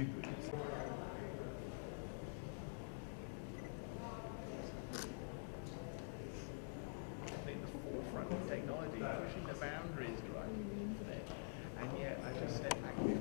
super. I think the forefront of technology, pushing the boundaries, driving the internet, and yet I just said active.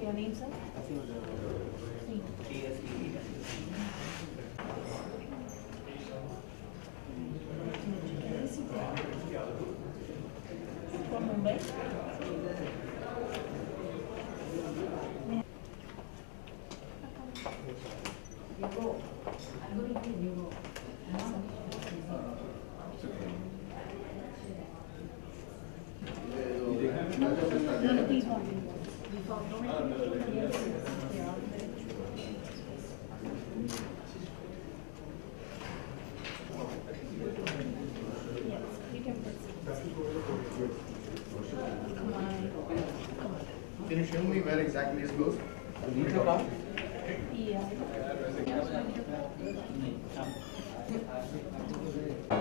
Your name, sir? From Mumbai? Can you show me where exactly it goes? Yeah.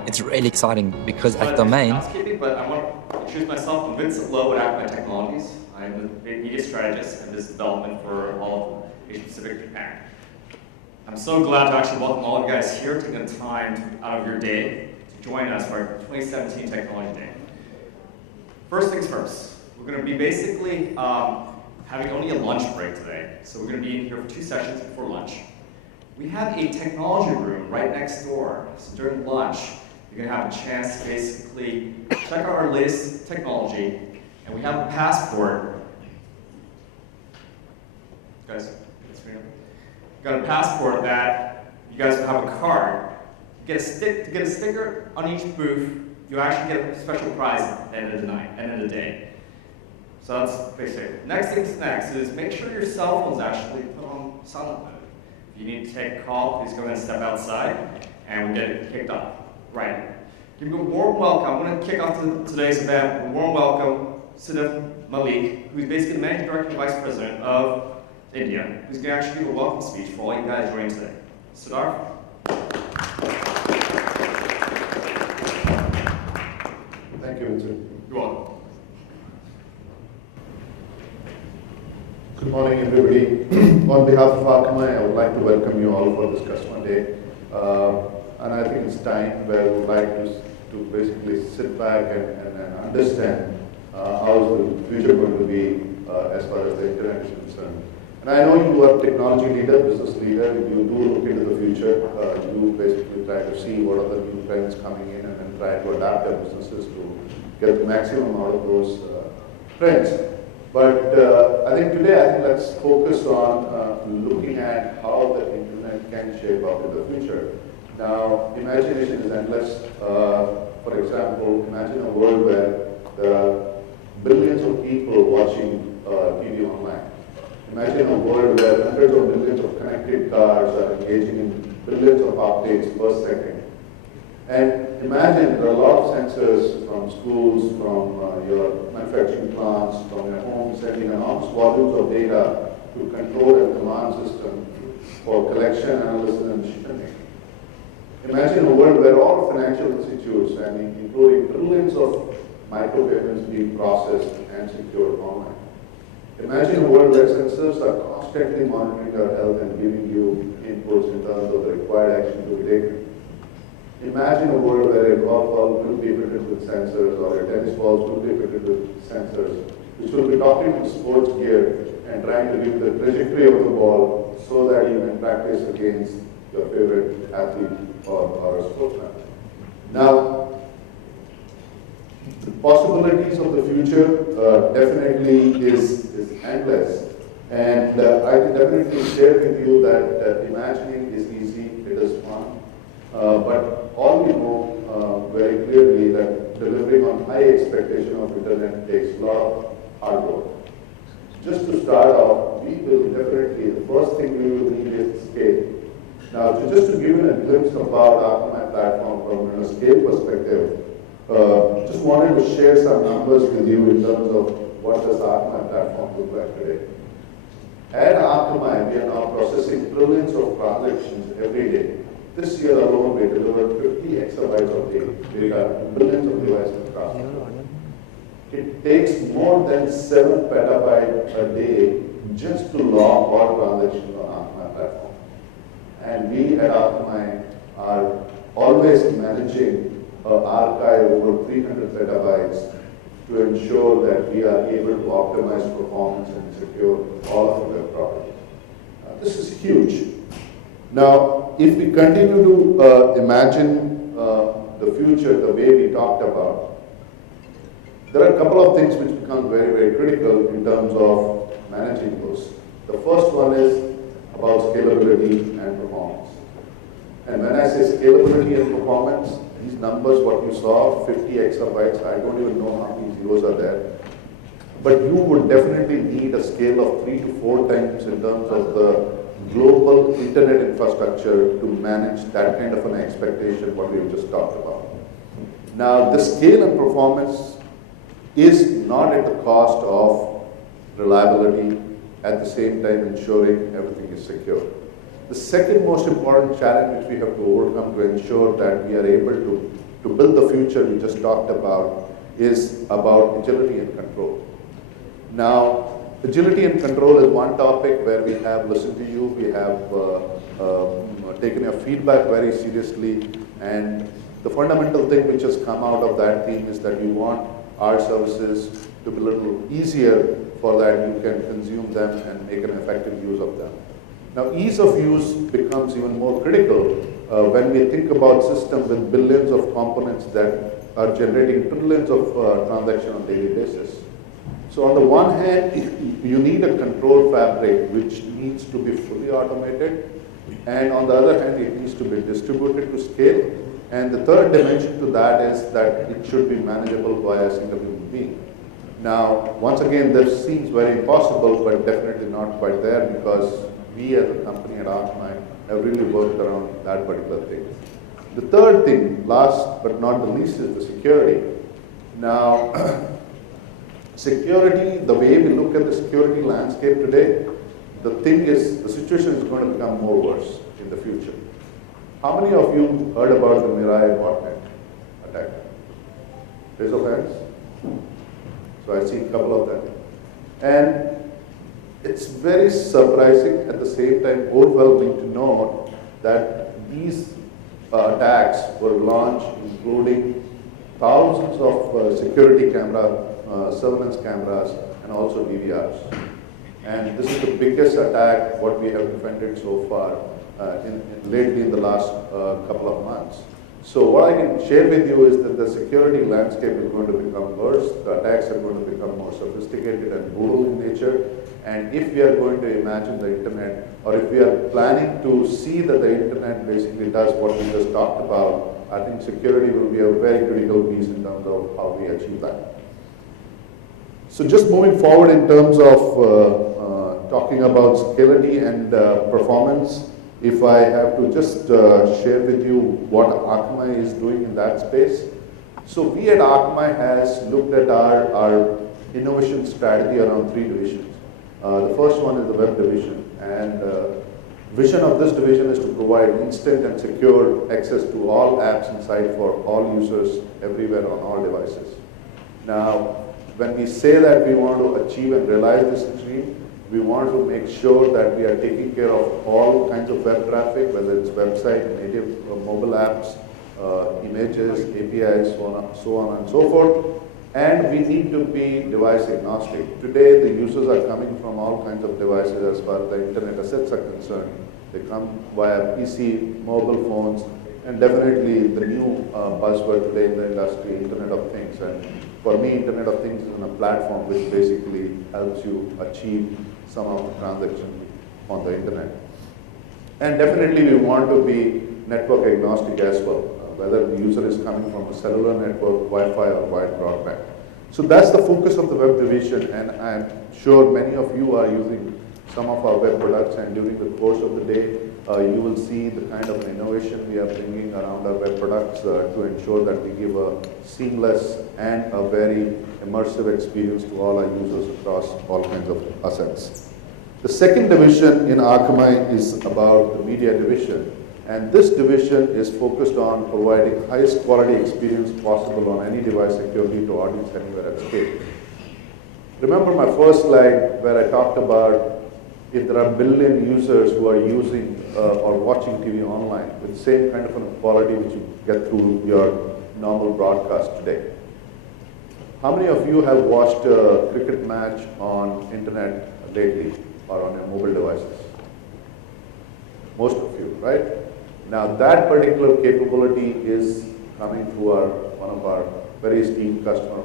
It's really exciting because at Domain, But I want to introduce myself. I'm Vincent Lowe at Akamai Technologies. I'm the media strategist and business development for all of Asia Pacific Japan. I'm so glad to actually welcome all of you guys here, taking the time out of your day to join us for our 2017 Technology Day. First things first, we're going to be basically having only a lunch break today. So we're going to be in here for 2 sessions before lunch. We have a technology room right next door. So during lunch, you're going to have a chance to basically check out our latest technology. And we have a passport. Guys, get the screen up. We've got a passport that you guys will have a card. To get a sticker on each booth, you actually get a special prize at the end of the night, end of the day. So that's basically. Next thing's next is make sure your cell phone's actually put on silent mode. If you need to take a call, please go ahead and step outside, and we'll get it kicked off. Right. Give you a warm welcome. I'm going to kick off today's event with a warm welcome Siddharth Malik, who's basically the Managing Director and Vice President of India, who's going to actually give a welcome speech for all you guys joining today. Siddharth? Thank you, Vincent. You're welcome. Good morning, everybody. On behalf of Akamai, I would like to welcome you all for this Customer Day. And I think it's time where we would like to basically sit back and understand how is the future going to be as far as the internet is concerned. And I know you are a technology leader, business leader. You do look into the future. You basically try to see what are the new trends coming in and then try to adapt your businesses to get the maximum out of those trends. But I think today, let's focus on looking at how the internet can shape up in the future. Now, imagination is endless. For example, imagine a world where there are billions of people watching TV online. Imagine a world where hundreds of millions of connected cars are engaging in billions of updates per second. And imagine there are a lot of sensors from schools, from your manufacturing plants, from your homes, sending enormous volumes of data to control and command system for collection, analysis, and decision making. Imagine a world where all financial institutes, and including trillions of micropayments being processed and secured online. Imagine a world where sensors are constantly monitoring your health and giving you inputs in terms of the required action to be taken. Imagine a world where a golf ball will be fitted with sensors or a tennis ball will be fitted with sensors, which will be talking to sports gear and trying to give the trajectory of the ball so that you can practice against your favorite athlete or a sportsman. Now, the possibilities of the future definitely is endless. And I can definitely share with you that imagining is easy, it is fun. But all we know very clearly that delivering on high expectation of internet takes a lot of hard work. Just to start off, we will definitely, the first thing we will need is scale. Now, just to give you a glimpse about Akamai platform from a scale perspective, just wanted to share some numbers with you in terms of what does Akamai platform look like today. At Akamai, we are now processing trillions of transactions every day. This year alone, we delivered 50 exabytes of data, billions of devices transacted. It takes more than 7 petabytes a day just to log all transactions on Akamai platform. And we at Akamai are always managing an archive over 300 petabytes to ensure that we are able to optimize performance and secure all of the web properties. This is huge. Now, if we continue to imagine the future the way we talked about, there are a couple of things which become very, very critical in terms of managing those. The first one is about scalability and performance. And when I say scalability and performance, these numbers, what you saw, 50 exabytes, I don't even know how many zeros are there. But you would definitely need a scale of 3 to 4 times in terms of the global internet infrastructure to manage that kind of an expectation, what we've just talked about. Now, the scale and performance is not at the cost of reliability, at the same time ensuring everything is secure. The second most important challenge which we have to overcome to ensure that we are able to build the future we just talked about is about agility and control. Now, agility and control is one topic where we have listened to you, we have taken your feedback very seriously, and the fundamental thing which has come out of that theme is that we want our services to be a little easier for that you can consume them and make an effective use of them. Now, ease of use becomes even more critical when we think about systems with billions of components that are generating trillions of transactions on a daily basis. So on the one hand, you need a control fabric which needs to be fully automated, and on the other hand, it needs to be distributed to scale. And the third dimension to that is that it should be manageable by a single human being. Now, once again, this seems very impossible, but definitely not quite there because we as a company at Akamai have really worked around that particular thing. The third thing, last but not the least, is the security. Now, security, the way we look at the security landscape today, the thing is, the situation is going to become more worse in the future. How many of you heard about the Mirai botnet attack? Raise of hands. So I see a couple of them. And it's very surprising, at the same time overwhelming to know that these attacks were launched including thousands of security camera, surveillance cameras, and also DVRs. And this is the biggest attack what we have defended so far lately in the last couple of months. So what I can share with you is that the security landscape is going to become worse, the attacks are going to become more sophisticated and brutal in nature, and if we are going to imagine the internet, or if we are planning to see that the internet basically does what we just talked about, I think security will be a very critical piece in terms of how we achieve that. So just moving forward in terms of talking about scalability and performance, if I have to just share with you what Akamai is doing in that space. So we at Akamai has looked at our innovation strategy around 3 divisions. The first one is the web division, and vision of this division is to provide instant and secure access to all apps inside for all users everywhere on all devices. Now, when we say that we want to achieve and realize this dream, we want to make sure that we are taking care of all kinds of web traffic, whether it's website, native, or mobile apps, images, APIs, so on and so forth. And we need to be device agnostic. Today, the users are coming from all kinds of devices as far as the internet assets are concerned. They come via PC, mobile phones, and definitely the new buzzword today in the industry, Internet of Things. And for me, Internet of Things is a platform which basically helps you achieve some of the transactions on the internet. And definitely we want to be network agnostic as well, whether the user is coming from a cellular network, Wi-Fi, or wired broadband. So that's the focus of the web division, and I'm sure many of you are using some of our web products, and during the course of the day, you will see the kind of innovation we are bringing around our web products to ensure that we give a seamless and a very immersive experience to all our users across all kinds of assets. The second division in Akamai is about the media division, and this division is focused on providing highest quality experience possible on any device securely to audience anywhere at scale. Remember my first slide where I talked about if there are billion users who are using or watching TV online with the same kind of quality which you get through your normal broadcast today. How many of you have watched a cricket match on internet lately or on your mobile devices? Most of you, right? Now that particular capability is coming through one of our very esteemed customer,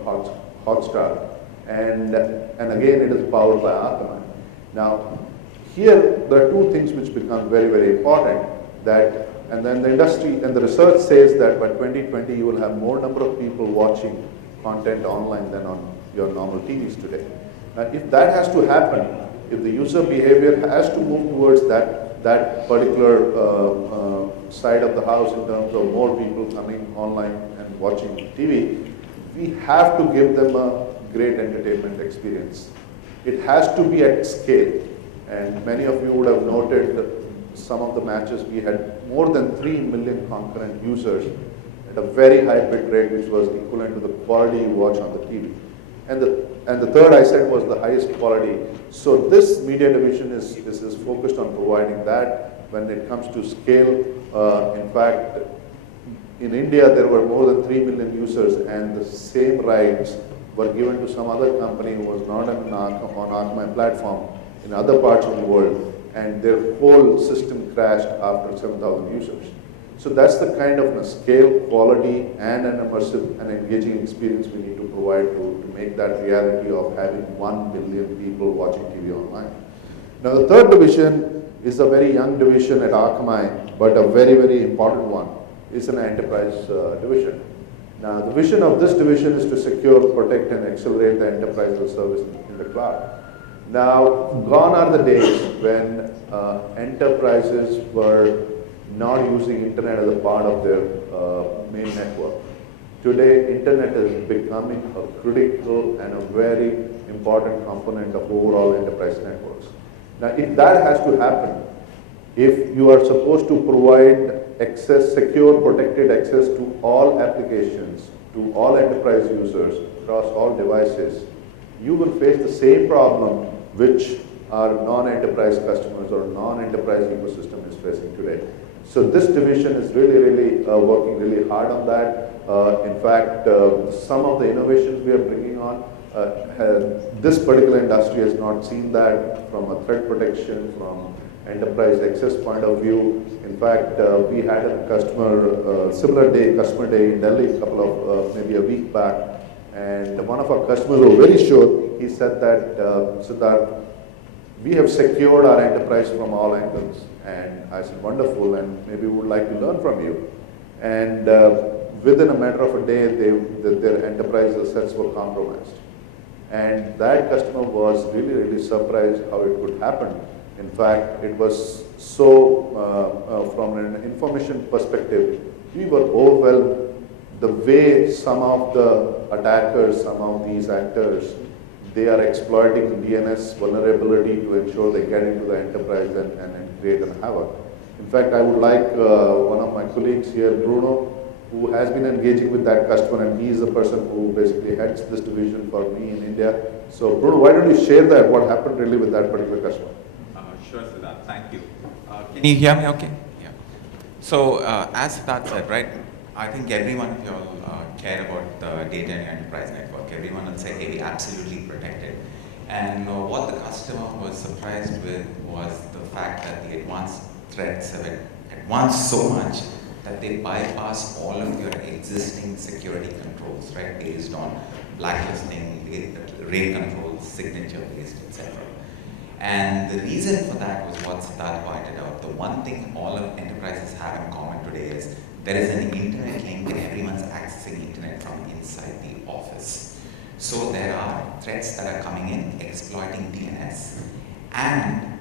Hotstar, and again it is powered by Akamai. Now here there are two things which become very, very important, and then the industry and the research says that by 2020 you will have more number of people watching content online than on your normal TVs today. Now if that has to happen, if the user behavior has to move towards that particular side of the house in terms of more people coming online and watching TV, we have to give them a great entertainment experience. It has to be at scale. And many of you would have noted that some of the matches we had more than 3 million concurrent users at a very high bit rate, which was equivalent to the quality you watch on the TV. And the third I said was the highest quality. So this media division is focused on providing that when it comes to scale. In fact, in India there were more than 3 million users, and the same rights were given to some other company who was not on Akamai platform in other parts of the world, and their whole system crashed after 7,000 users. So that's the kind of scale, quality, and an immersive and engaging experience we need to provide to make that reality of having 1 billion people watching TV online. Now the third division is a very young division at Akamai, but a very, very important one. It's an enterprise division. Now the vision of this division is to secure, protect, and accelerate the enterprise service in the cloud. Now, gone are the days when enterprises were not using internet as a part of their main network. Today, internet is becoming a critical and a very important component of overall enterprise networks. Now, if that has to happen, if you are supposed to provide access, secure, protected access to all applications, to all enterprise users across all devices, you will face the same problem which our non-enterprise customers or non-enterprise ecosystem is facing today. So this division is really working really hard on that. In fact, some of the innovations we are bringing on, this particular industry has not seen that from a threat protection, from enterprise access point of view. In fact, we had a customer day in Delhi a couple of, maybe a week back, and one of our customers was very sure. He said that, Siddharth, we have secured our enterprise from all angles. And I said, wonderful, and maybe we would like to learn from you. And within a matter of a day, their enterprise assets were compromised. And that customer was really surprised how it could happen. In fact, it was so, from an information perspective, we were overwhelmed the way some of the attackers, some of these actors, they are exploiting DNS vulnerability to ensure they get into the enterprise and create an havoc. In fact, I would like one of my colleagues here, Bruno, who has been engaging with that customer, and he is the person who basically heads this division for me in India. So Bruno, why don't you share that, what happened really with that particular customer? Sure, Siddharth, thank you. Can you hear me okay? Yeah. So as Siddharth said, right, I think everyone of you all care about the data and enterprise network. Everyone will say, hey, we absolutely protect it. And what the customer was surprised with was the fact that the advanced threats have advanced so much that they bypass all of your existing security controls, right, based on blacklisting, rate controls, signature-based, etc. And the reason for that was what Siddharth pointed out. The one thing all of enterprises have in common today is there is an internet link and everyone's accessing internet from inside the office. So there are threats that are coming in, exploiting DNS. And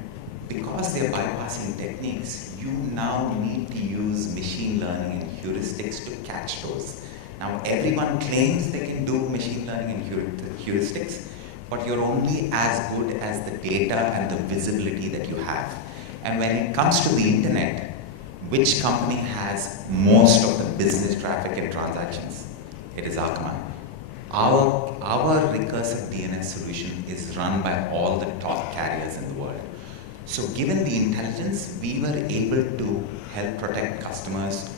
because they're bypassing techniques, you now need to use machine learning and heuristics to catch those. Now everyone claims they can do machine learning and heuristics, but you're only as good as the data and the visibility that you have. And when it comes to the internet, which company has most of the business traffic and transactions? It is Akamai. Our recursive DNS solution is run by all the top carriers in the world. So given the intelligence, we were able to help protect customers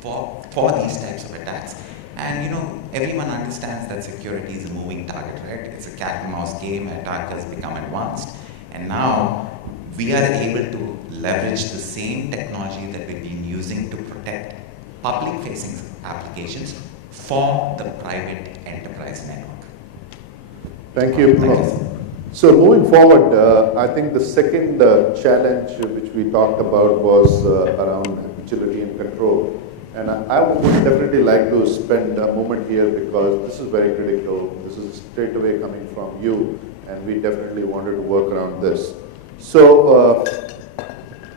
for these types of attacks. And you know, everyone understands that security is a moving target, right? It's a cat and mouse game, attackers become advanced. And now we are able to leverage the same technology that we've been using to protect public-facing applications for the private enterprise network. Thank you. So moving forward, I think the second challenge which we talked about was around agility and control. And I would definitely like to spend a moment here because this is very critical. This is straight away coming from you, and we definitely wanted to work around this. So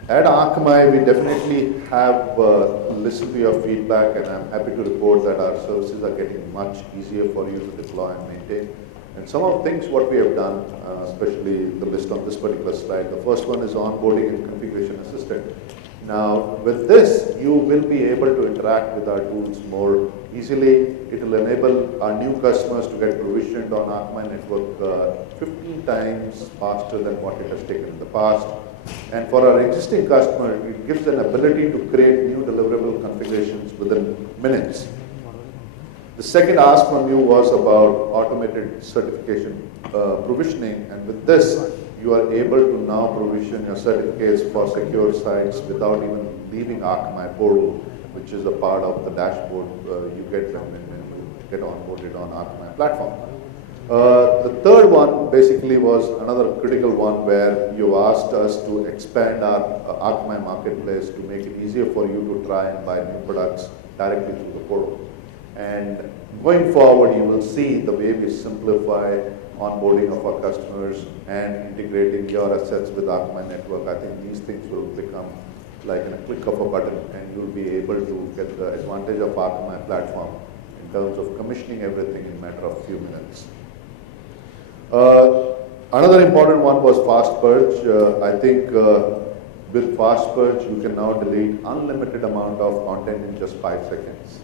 at Akamai, we definitely have listened to your feedback, and I'm happy to report that our services are getting much easier for you to deploy and maintain. And some of the things what we have done, especially the list on this particular slide, the first one is onboarding and configuration assistant. Now, with this, you will be able to interact with our tools more easily. It will enable our new customers to get provisioned on Akamai network 15 times faster than what it has taken in the past. And for our existing customer, it gives an ability to create new deliverable configurations within minutes. The second ask from you was about automated certification provisioning, and with this, you are able to now provision your certificates for secure sites without even leaving Akamai portal, which is a part of the dashboard you get when you get onboarded on Akamai platform. The third one basically was another critical one where you asked us to expand our Akamai marketplace to make it easier for you to try and buy new products directly through the portal. And going forward, you will see the way we simplify onboarding of our customers and integrating your assets with Akamai network. I think these things will become like in a click of a button, and you'll be able to get the advantage of Akamai platform in terms of commissioning everything in a matter of a few minutes. Another important one was fast purge. I think with fast purge, you can now delete unlimited amount of content in just 5 seconds.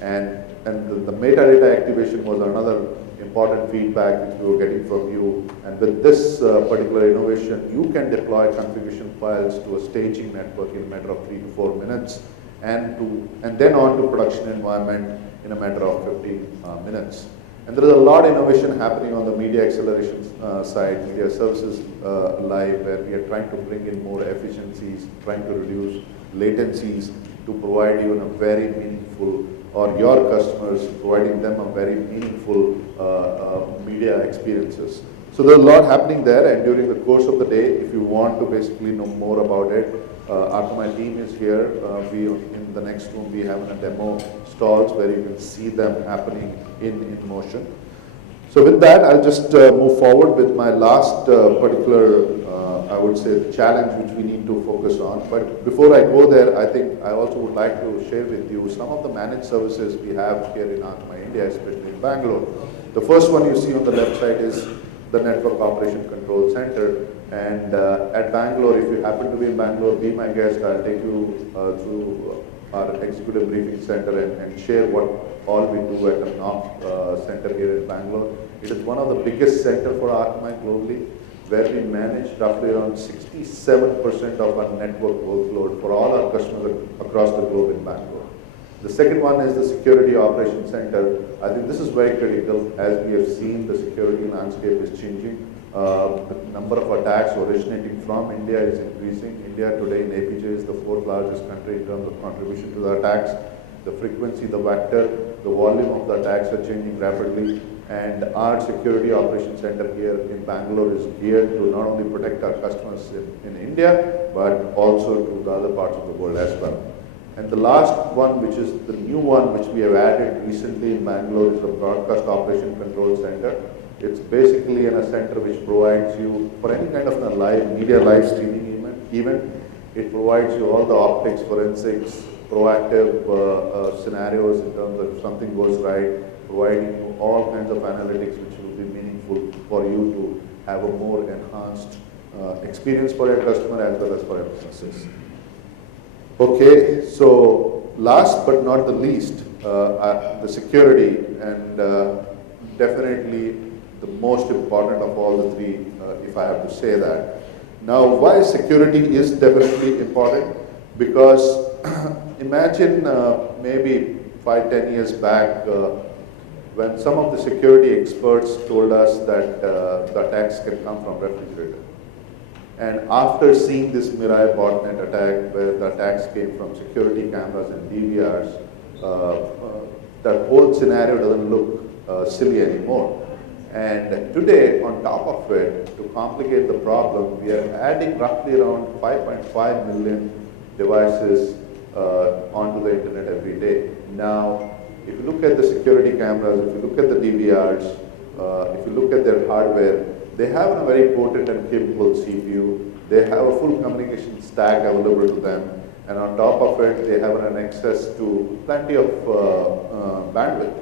And the metadata activation was another important feedback which we were getting from you. And with this particular innovation, you can deploy configuration files to a staging network in a matter of 3 to 4 minutes, and then on to production environment in a matter of 15 minutes. And there is a lot of innovation happening on the media acceleration side, media services live, where we are trying to bring in more efficiencies, trying to reduce latencies to provide even a very meaningful, or your customers, providing them a very meaningful media experiences. So there's a lot happening there, and during the course of the day, if you want to basically know more about it, Akamai team is here. In the next room, we have a demo stalls where you can see them happening in motion. So with that, I'll just move forward with my last particular, I would say, challenge which we need to focus on. But before I go there, I think I also would like to share with you some of the managed services we have here in Akamai India, especially in Bangalore. The first one you see on the left side is the Network Operation Control Center. And at Bangalore, if you happen to be in Bangalore, be my guest. I'll take you through our executive briefing center and share what all we do at the NOC center here in Bangalore. It is one of the biggest centers for Akamai globally, where we manage roughly around 67% of our network workload for all our customers across the globe in Bangalore. The second one is the Security Operations Center. I think this is very critical. As we have seen, the security landscape is changing. The number of attacks originating from India is increasing. India today in APJ is the fourth largest country in terms of contribution to the attacks. The frequency, the vector, the volume of the attacks are changing rapidly. And our Security Operations Center here in Bangalore is geared to not only protect our customers in India, but also to the other parts of the world as well. And the last one, which is the new one, which we have added recently in Bangalore, is the Broadcast Operation Control Center. It's basically a center which provides you, for any kind of a live streaming event, it provides you all the optics, forensics, proactive scenarios in terms of if something goes right, providing you all kinds of analytics which will be meaningful for you to have a more enhanced experience for your customer as well as for your businesses. Okay, so last but not the least, the security, and definitely the most important of all the three, if I have to say that. Now, why security is definitely important? Because imagine maybe 5-10 years back, when some of the security experts told us that the attacks can come from refrigerator. And after seeing this Mirai botnet attack, where the attacks came from security cameras and DVRs, that whole scenario doesn't look silly anymore. And today, on top of it, to complicate the problem, we are adding roughly around 5.5 million devices onto the internet every day. Now, if you look at the security cameras, if you look at the DVRs, if you look at their hardware, they have a very potent and capable CPU. They have a full communication stack available to them. And on top of it, they have an access to plenty of bandwidth.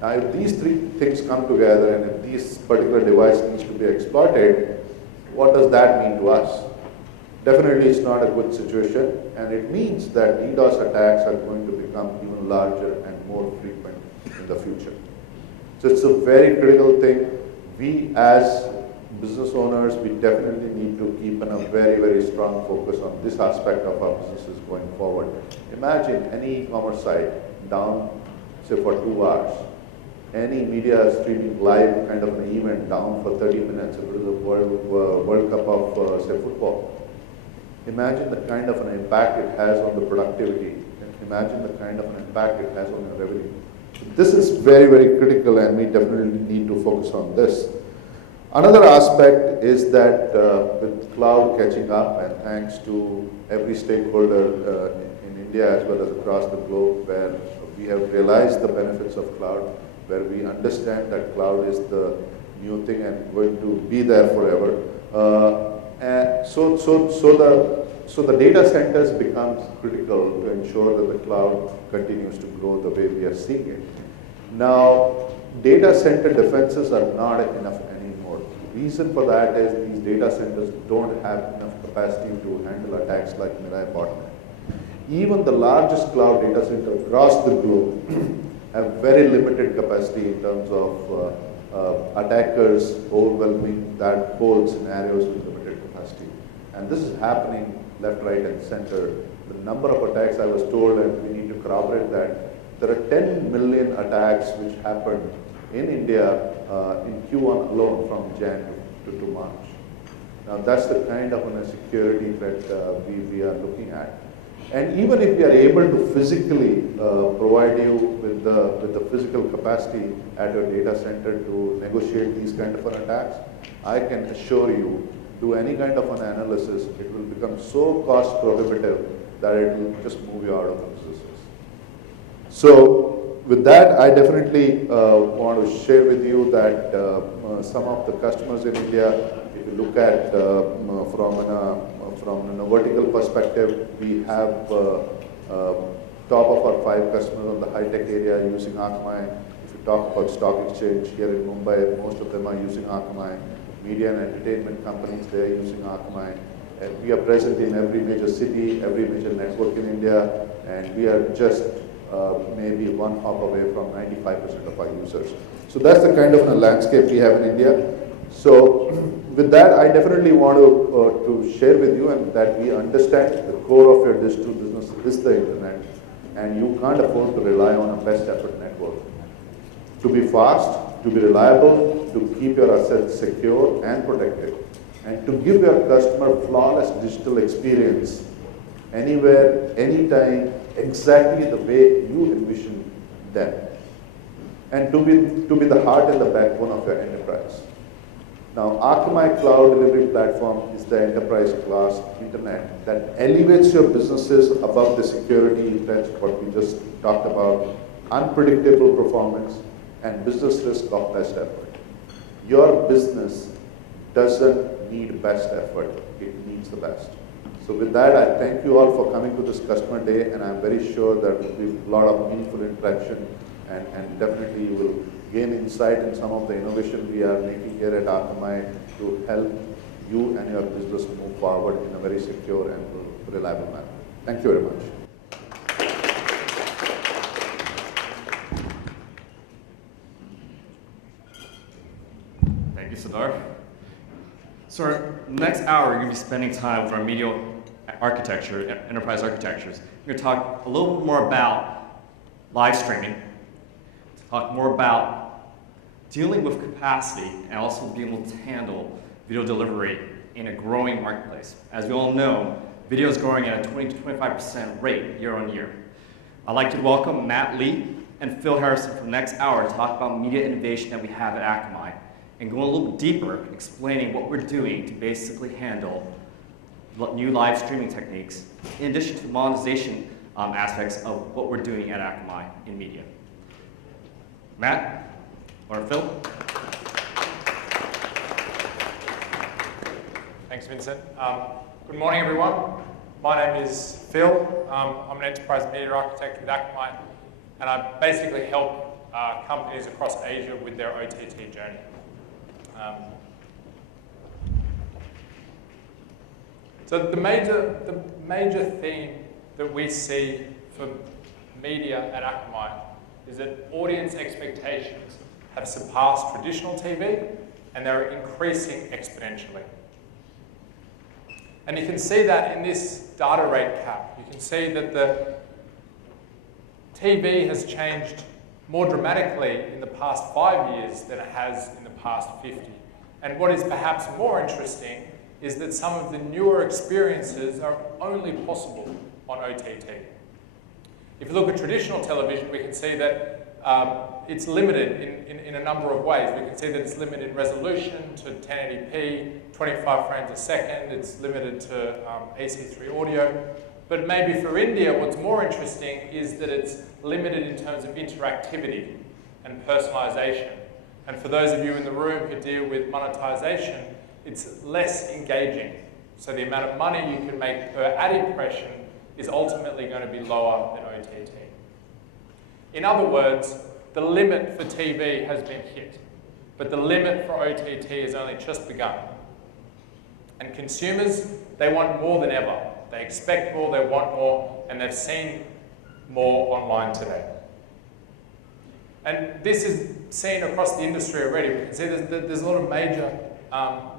Now, if these three things come together and if this particular device needs to be exploited, what does that mean to us? Definitely, it's not a good situation. And it means that DDoS attacks are going to become even larger and more frequent in the future. So it's a very critical thing. We as business owners, we definitely need to keep a very, very strong focus on this aspect of our businesses going forward. Imagine any e-commerce site down, say, for 2 hours. Any media streaming live kind of an event down for 30 minutes if it is a World Cup of, say, football. Imagine the kind of an impact it has on the productivity. And imagine the kind of an impact it has on your revenue. This is very, very critical, and we definitely need to focus on this. Another aspect is that with cloud catching up, and thanks to every stakeholder in India as well as across the globe, where we have realized the benefits of cloud, where we understand that cloud is the new thing and going to be there forever. So the data centers becomes critical to ensure that the cloud continues to grow the way we are seeing it. Now, data center defenses are not enough anymore. The reason for that is these data centers don't have enough capacity to handle attacks like Mirai botnet. Even the largest cloud data center across the globe have very limited capacity in terms of attackers overwhelming that whole scenarios with limited capacity. And this is happening left, right, and center. The number of attacks I was told, and we need to corroborate that, there are 10 million attacks which happened in India in Q1 alone from Jan to March. Now that's the kind of a security threat we are looking at. And even if we are able to physically provide you with the physical capacity at your data center to negotiate these kind of attacks, I can assure you, do any kind of an analysis, it will become so cost prohibitive that it will just move you out of the businesses. So with that, I definitely want to share with you that some of the customers in India, if you look at from a vertical perspective, we have top of our 5 customers on the high-tech area using Akamai. If you talk about stock exchange here in Mumbai, most of them are using Akamai. Media and entertainment companies, they are using Akamai. And we are present in every major city, every major network in India, and we are just maybe one hop away from 95% of our users. So that's the kind of a landscape we have in India. So with that, I definitely want to share with you and that we understand the core of your digital business is the internet. and you can't afford to rely on a best effort network. To be fast, to be reliable, to keep your assets secure and protected, and to give your customer flawless digital experience anywhere, anytime, exactly the way you envision them. And to be the heart and the backbone of your enterprise. Now, Akamai Cloud Delivery Platform is the enterprise class internet that elevates your businesses above the security threats, what we just talked about, unpredictable performance, and business risk of best effort. Your business doesn't need best effort, it needs the best. So with that, I thank you all for coming to this customer day, and I'm very sure there will be a lot of meaningful interaction, and definitely you will gain insight in some of the innovation we are making here at Akamai to help you and your business move forward in a very secure and reliable manner. Thank you very much. Thank you, Siddharth. So our next hour, we're going to be spending time with our media architecture, enterprise architectures. We're going to talk a little bit more about live streaming, talk more about dealing with capacity, and also being able to handle video delivery in a growing marketplace. As we all know, video is growing at a 20 to 25% rate year on year. I'd like to welcome Matt Lee and Phil Harrison for the next hour to talk about media innovation that we have at Akamai, and go a little deeper, explaining what we're doing to basically handle new live streaming techniques, in addition to the monetization aspects of what we're doing at Akamai in media. Matt or Phil? Thanks, Vincent. Good morning, everyone. My name is Phil. I'm an enterprise media architect with Akamai, and I basically help companies across Asia with their OTT journey. So the major theme that we see for media at Akamai is that audience expectations have surpassed traditional TV, and they're increasing exponentially. And you can see that in this data rate cap. You can see that the TV has changed more dramatically in the past 5 years than it has in the past 50. And what is perhaps more interesting is that some of the newer experiences are only possible on OTT. If you look at traditional television, we can see that it's limited in a number of ways. We can see that it's limited in resolution to 1080p, 25 frames a second. It's limited to AC3 audio. But maybe for India, what's more interesting is that it's limited in terms of interactivity and personalization. And for those of you in the room who deal with monetization, it's less engaging. So the amount of money you can make per ad impression is ultimately going to be lower than OTT. In other words, the limit for TV has been hit, but the limit for OTT has only just begun. And consumers, they want more than ever. They expect more, they want more, and they've seen more online today. And this is seen across the industry already. We can see there's a lot of major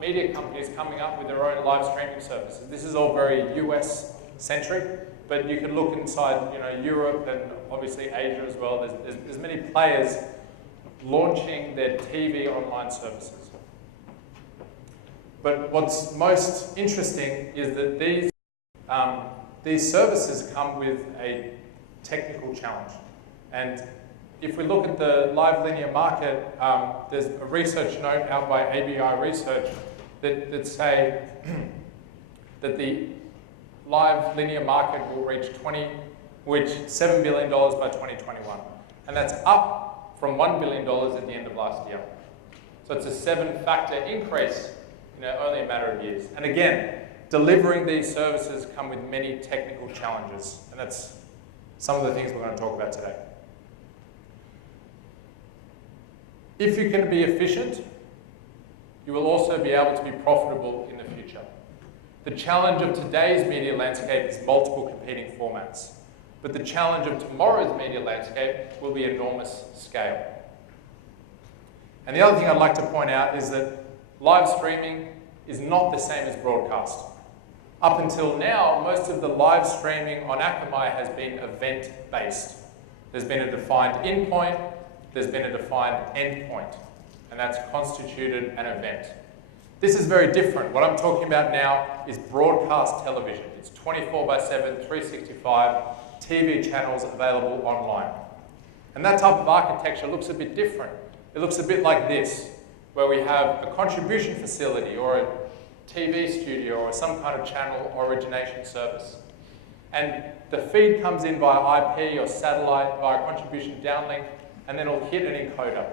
media companies coming up with their own live streaming services. This is all very US-centric. But you can look inside, Europe and obviously Asia as well. There's many players launching their TV online services. But what's most interesting is that these services come with a technical challenge. And if we look at the live linear market, there's a research note out by ABI Research that say that the live linear market will reach $7 billion by 2021. And that's up from $1 billion at the end of last year. So it's a 7-factor increase in only a matter of years. And again, delivering these services come with many technical challenges. And that's some of the things we're going to talk about today. If you can be efficient, you will also be able to be profitable in the future. The challenge of today's media landscape is multiple competing formats. But the challenge of tomorrow's media landscape will be enormous scale. And the other thing I'd like to point out is that live streaming is not the same as broadcast. Up until now, most of the live streaming on Akamai has been event-based. There's been a defined endpoint, there's been a defined endpoint, and that's constituted an event. This is very different. What I'm talking about now is broadcast television. It's 24/7, 365 TV channels available online. And that type of architecture looks a bit different. It looks a bit like this, where we have a contribution facility or a TV studio or some kind of channel origination service. And the feed comes in via IP or satellite via contribution downlink, and then it'll hit an encoder.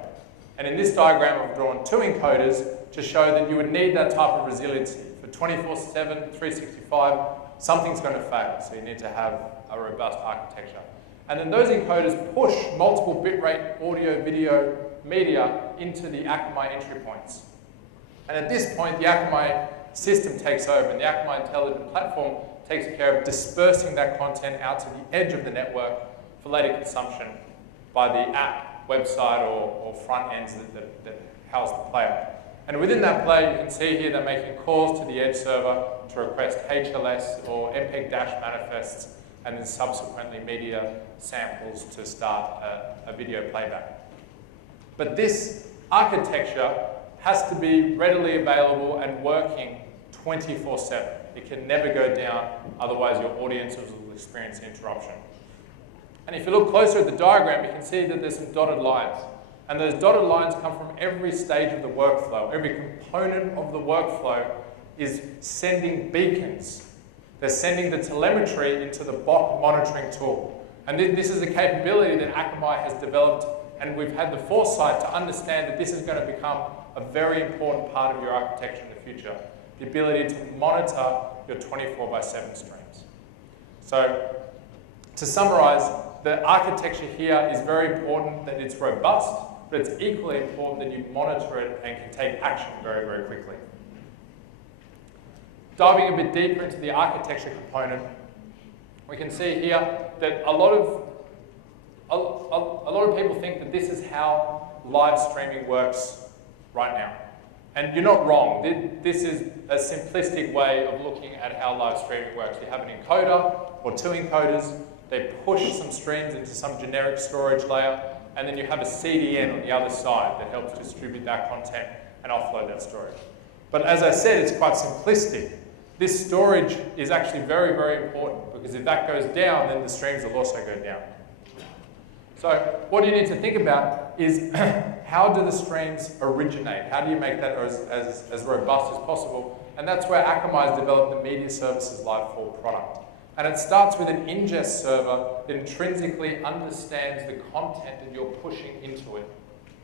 And in this diagram, I've drawn 2 encoders to show that you would need that type of resiliency. For 24/7, 365, something's going to fail, so you need to have a robust architecture. And then those encoders push multiple bitrate audio, video, media into the Akamai entry points. And at this point, the Akamai system takes over, and the Akamai Intelligent Platform takes care of dispersing that content out to the edge of the network for later consumption by the app, website, or front ends that house the player. And within that player, you can see here they're making calls to the edge server to request HLS or MPEG-dash manifests, and then subsequently media samples to start a video playback. But this architecture has to be readily available and working 24/7. It can never go down, otherwise your audiences will experience interruption. And if you look closer at the diagram, you can see that there's some dotted lines. And those dotted lines come from every stage of the workflow. Every component of the workflow is sending beacons. They're sending the telemetry into the bot monitoring tool. And this is a capability that Akamai has developed, and we've had the foresight to understand that this is going to become a very important part of your architecture in the future. The ability to monitor your 24/7 streams. So, to summarize, the architecture here is very important that it's robust, but it's equally important that you monitor it and can take action very, very quickly. Diving a bit deeper into the architecture component, we can see here that a lot of people think that this is how live streaming works right now. And you're not wrong. This is a simplistic way of looking at how live streaming works. You have an encoder or 2 encoders. They push some streams into some generic storage layer, and then you have a CDN on the other side that helps distribute that content and offload that storage. But as I said, it's quite simplistic. This storage is actually very, very important, because if that goes down, then the streams will also go down. So what you need to think about is how do the streams originate? How do you make that as robust as possible? And that's where Akamai has developed the Media Services Live 4 product. And it starts with an ingest server that intrinsically understands the content that you're pushing into it.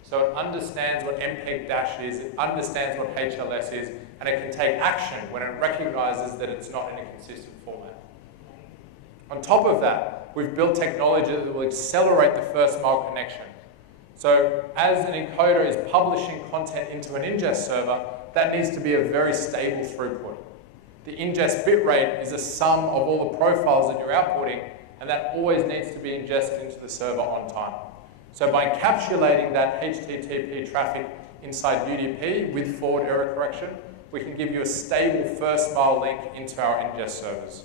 So it understands what MPEG-dash is, it understands what HLS is, and it can take action when it recognizes that it's not in a consistent format. On top of that, we've built technology that will accelerate the first mile connection. So as an encoder is publishing content into an ingest server, that needs to be a very stable throughput. The ingest bitrate is a sum of all the profiles that you're outputting, and that always needs to be ingested into the server on time. So by encapsulating that HTTP traffic inside UDP with forward error correction, we can give you a stable first mile link into our ingest servers.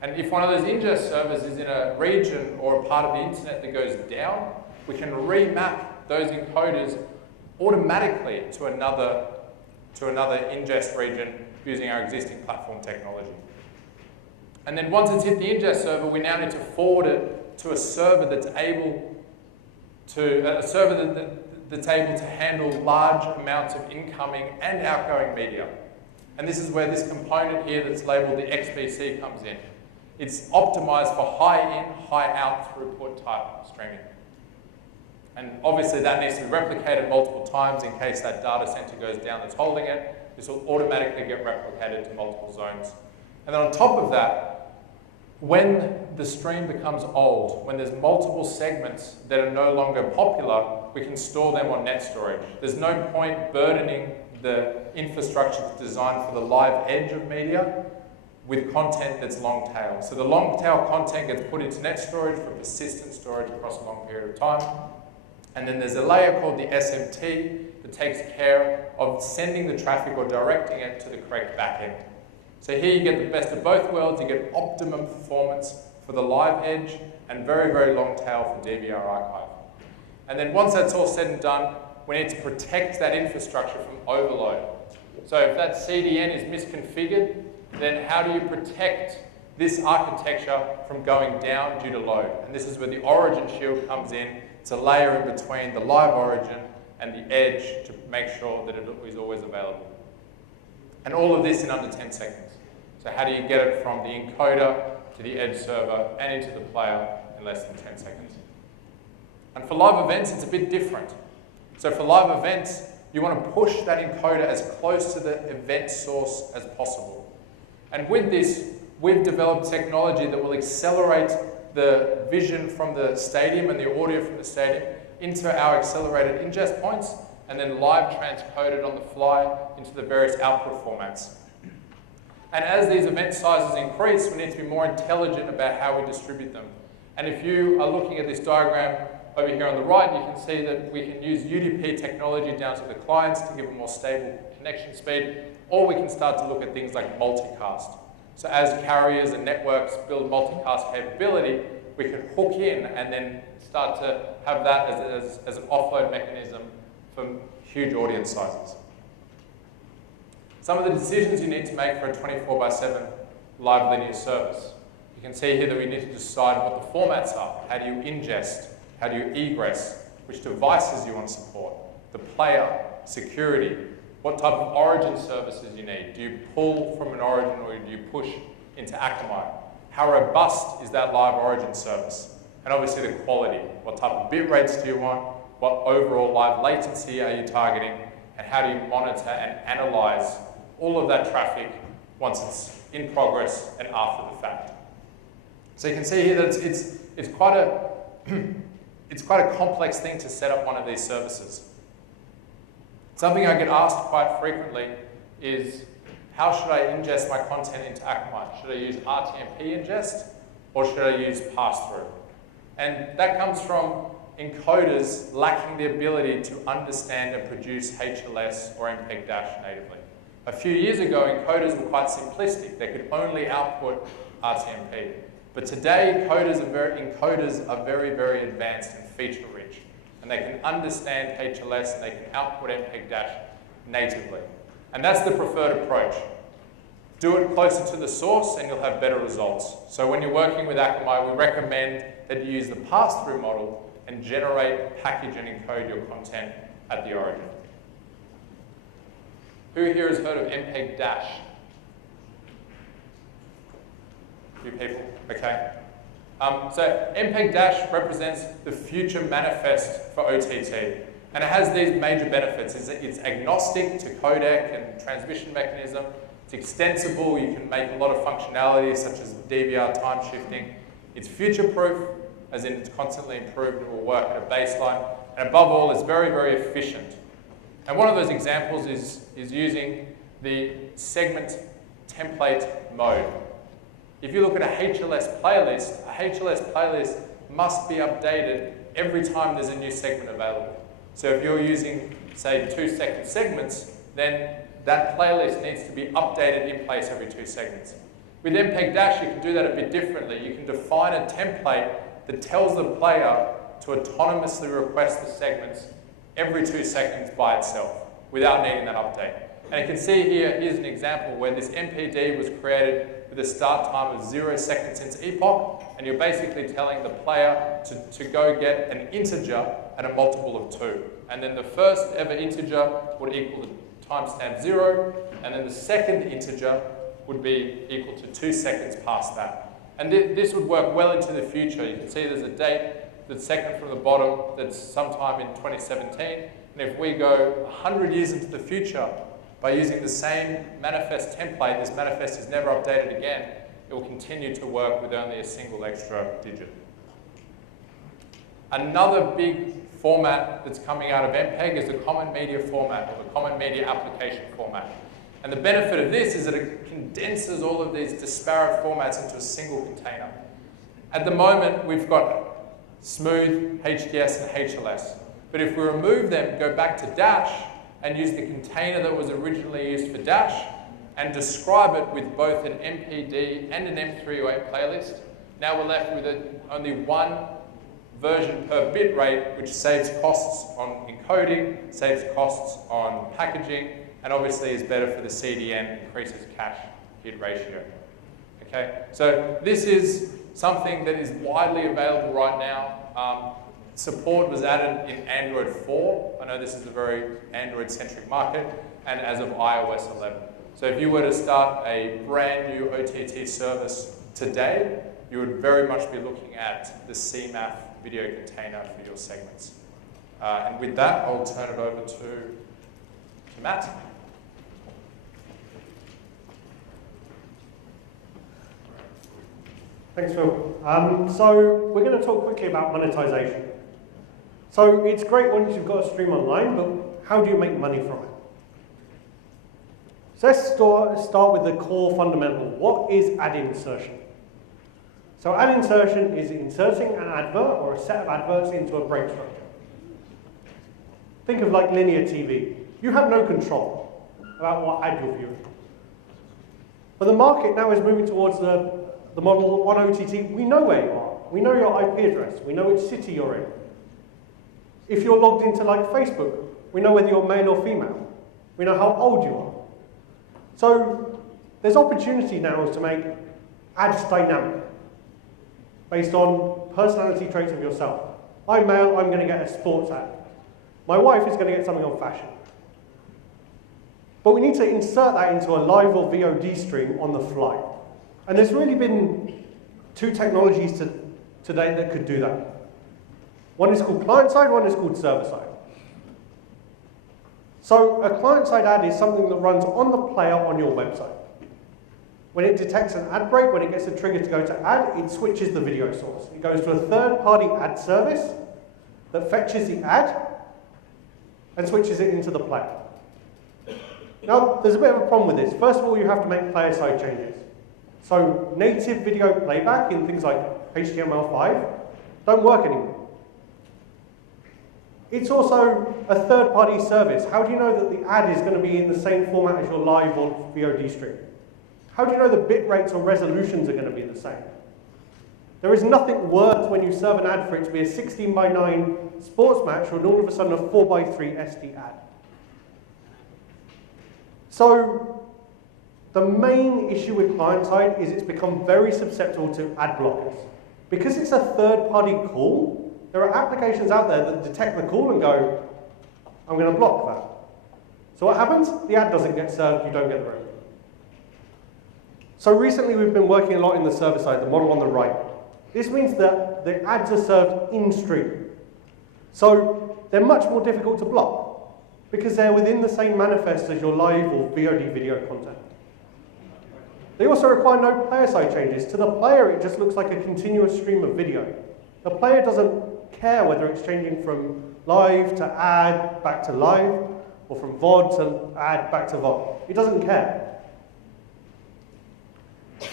And if one of those ingest servers is in a region or a part of the internet that goes down, we can remap those encoders automatically to another ingest region using our existing platform technology. And then once it's hit the ingest server, we now need to forward it to a server that's able to handle large amounts of incoming and outgoing media. And this is where this component here that's labeled the XBC comes in. It's optimized for high in, high out throughput type streaming. And obviously that needs to be replicated multiple times in case that data center goes down that's holding it. This will automatically get replicated to multiple zones. And then on top of that, when the stream becomes old, when there's multiple segments that are no longer popular, we can store them on net storage. There's no point burdening the infrastructure that's designed for the live edge of media with content that's long tail. So the long tail content gets put into net storage for persistent storage across a long period of time. And then there's a layer called the SMT that takes care of sending the traffic or directing it to the correct backend. So here you get the best of both worlds. You get optimum performance for the live edge and very, very long tail for DVR archive. And then once that's all said and done, we need to protect that infrastructure from overload. So if that CDN is misconfigured, then how do you protect this architecture from going down due to load? And this is where the origin shield comes in. It's a layer in between the live origin and the edge to make sure that it is always available. And all of this in under 10 seconds. So how do you get it from the encoder to the edge server and into the player in less than 10 seconds? And for live events, it's a bit different. So for live events, you want to push that encoder as close to the event source as possible. And with this, we've developed technology that will accelerate the vision from the stadium and the audio from the stadium into our accelerated ingest points, and then live transcoded on the fly into the various output formats. And as these event sizes increase, we need to be more intelligent about how we distribute them. And if you are looking at this diagram over here on the right, you can see that we can use UDP technology down to the clients to give a more stable connection speed, or we can start to look at things like multicast. So as carriers and networks build multicast capability, we can hook in and then start to have that as an offload mechanism for huge audience sizes. Some of the decisions you need to make for a 24/7 live linear service. You can see here that we need to decide what the formats are. How do you ingest? How do you egress? Which devices you want to support? The player, security, what type of origin services you need. Do you pull from an origin or do you push into Akamai? How robust is that live origin service? And obviously the quality. What type of bit rates do you want? What overall live latency are you targeting? And how do you monitor and analyze all of that traffic once it's in progress and after the fact? So you can see here that it's quite a complex thing to set up one of these services. Something I get asked quite frequently is, how should I ingest my content into Akamai? Should I use RTMP ingest or should I use pass-through? And that comes from encoders lacking the ability to understand and produce HLS or MPEG-DASH natively. A few years ago, encoders were quite simplistic. They could only output RTMP. But today, encoders are very, very advanced and feature-rich. And they can understand HLS and they can output MPEG-DASH natively. And that's the preferred approach. Do it closer to the source and you'll have better results. So when you're working with Akamai, we recommend that you use the pass-through model and generate, package, and encode your content at the origin. Who here has heard of MPEG-DASH? A few people, okay. So MPEG-DASH represents the future manifest for OTT. And it has these major benefits. It's agnostic to codec and transmission mechanism. It's extensible. You can make a lot of functionality such as DVR time shifting. It's future-proof, as in it's constantly improved and will work at a baseline. And above all, it's very, very efficient. And one of those examples is using the segment template mode. If you look at a HLS playlist must be updated every time there's a new segment available. So if you're using, say, 2-second segments, then that playlist needs to be updated in place every 2 seconds. With MPEG-DASH, you can do that a bit differently. You can define a template that tells the player to autonomously request the segments every 2 seconds by itself without needing that update. And you can see here's an example where this MPD was created with a start time of 0 seconds into epoch, and you're basically telling the player to go get an integer at a multiple of 2. And then the first ever integer would equal the timestamp 0, and then the second integer would be equal to 2 seconds past that. And this would work well into the future. You can see there's a date that's second from the bottom that's sometime in 2017. And if we go 100 years into the future, by using the same manifest template, this manifest is never updated again, it will continue to work with only a single extra digit. Another big format that's coming out of MPEG is the common media format, or the common media application format. And the benefit of this is that it condenses all of these disparate formats into a single container. At the moment, we've got smooth, HDS, and HLS. But if we remove them, go back to Dash, and use the container that was originally used for Dash, and describe it with both an MPD and an M308 playlist, now we're left with only one version per bit rate, which saves costs on encoding, saves costs on packaging, and obviously is better for the CDN, increases cache hit ratio. Okay, so this is something that is widely available right now. Support was added in Android 4. I know this is a very Android-centric market, and as of iOS 11. So if you were to start a brand new OTT service today, you would very much be looking at the CMAF video container for your segments. And with that, I'll turn it over to Matt. Thanks, Phil. So we're going to talk quickly about monetization. So it's great once you've got a stream online, but how do you make money from it? So let's start with the core fundamental. What is ad insertion? So ad insertion is inserting an advert or a set of adverts into a break structure. Think of like linear TV. You have no control about what ad you're viewing. But the market now is moving towards the model on OTT. We know where you are. We know your IP address. We know which city you're in. If you're logged into like Facebook, we know whether you're male or female. We know how old you are. So there's opportunity now to make ads dynamic based on personality traits of yourself. I'm male, I'm going to get a sports ad. My wife is going to get something on fashion. But we need to insert that into a live or VOD stream on the fly. And there's really been two technologies today that could do that. One is called client-side, one is called server-side. So a client-side ad is something that runs on the player on your website. When it detects an ad break, when it gets a trigger to go to ad, it switches the video source. It goes to a third-party ad service that fetches the ad and switches it into the player. Now, there's a bit of a problem with this. First of all, you have to make player-side changes. So native video playback in things like HTML5 don't work anymore. It's also a third-party service. How do you know that the ad is going to be in the same format as your live or VOD stream? How do you know the bit rates or resolutions are going to be the same? There is nothing worse when you serve an ad for it to be a 16:9 sports match or all of a sudden a 4:3 SD ad. So the main issue with client-side is it's become very susceptible to ad blockers. Because it's a third-party call, there are applications out there that detect the call and go, I'm going to block that. So what happens? The ad doesn't get served, you don't get the revenue. So recently we've been working a lot in the server side, the model on the right. This means that the ads are served in-stream. So they're much more difficult to block because they're within the same manifest as your live or VOD video content. They also require no player-side changes. To the player, it just looks like a continuous stream of video. The player doesn't care whether it's changing from live to ad back to live, or from VOD to ad back to VOD. It doesn't care.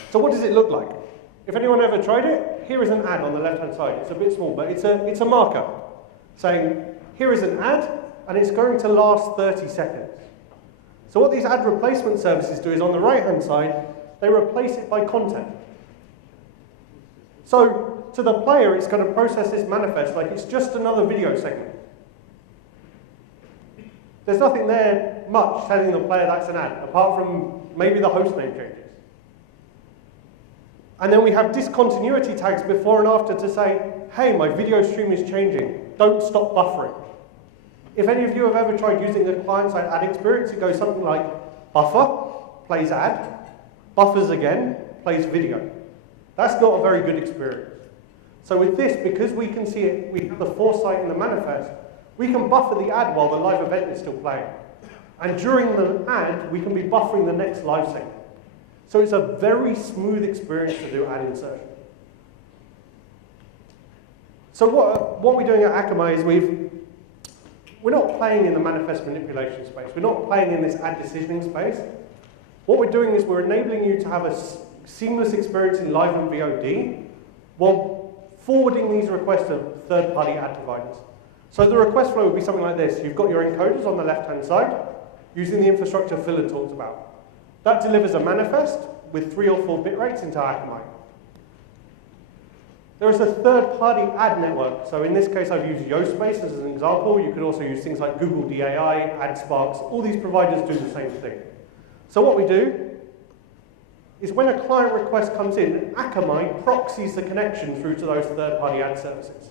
So what does it look like? If anyone ever tried it, here is an ad on the left-hand side. It's a bit small, but it's a marker saying, here is an ad, and it's going to last 30 seconds. So what these ad replacement services do is on the right-hand side, they replace it by content. So to the player, it's going to process this manifest like it's just another video segment. There's nothing there much telling the player that's an ad, apart from maybe the host name changes. And then we have discontinuity tags before and after to say, hey, my video stream is changing. Don't stop buffering. If any of you have ever tried using the client-side ad experience, it goes something like buffer, plays ad, buffers again, plays video. That's not a very good experience. So with this, because we can see it, we have the foresight in the manifest, we can buffer the ad while the live event is still playing. And during the ad, we can be buffering the next live segment. So it's a very smooth experience to do ad insertion. So what we're doing at Akamai is we're not playing in the manifest manipulation space. We're not playing in this ad decisioning space. What we're doing is we're enabling you to have a seamless experience in live and VOD while forwarding these requests to third-party ad providers. So the request flow would be something like this. You've got your encoders on the left-hand side using the infrastructure Phil had talked about. That delivers a manifest with 3 or 4 bit rates into Akamai. There is a third-party ad network. So in this case, I've used YoSpace as an example. You could also use things like Google DAI, AdSparks. All these providers do the same thing. So what we do is when a client request comes in, Akamai proxies the connection through to those third-party ad services.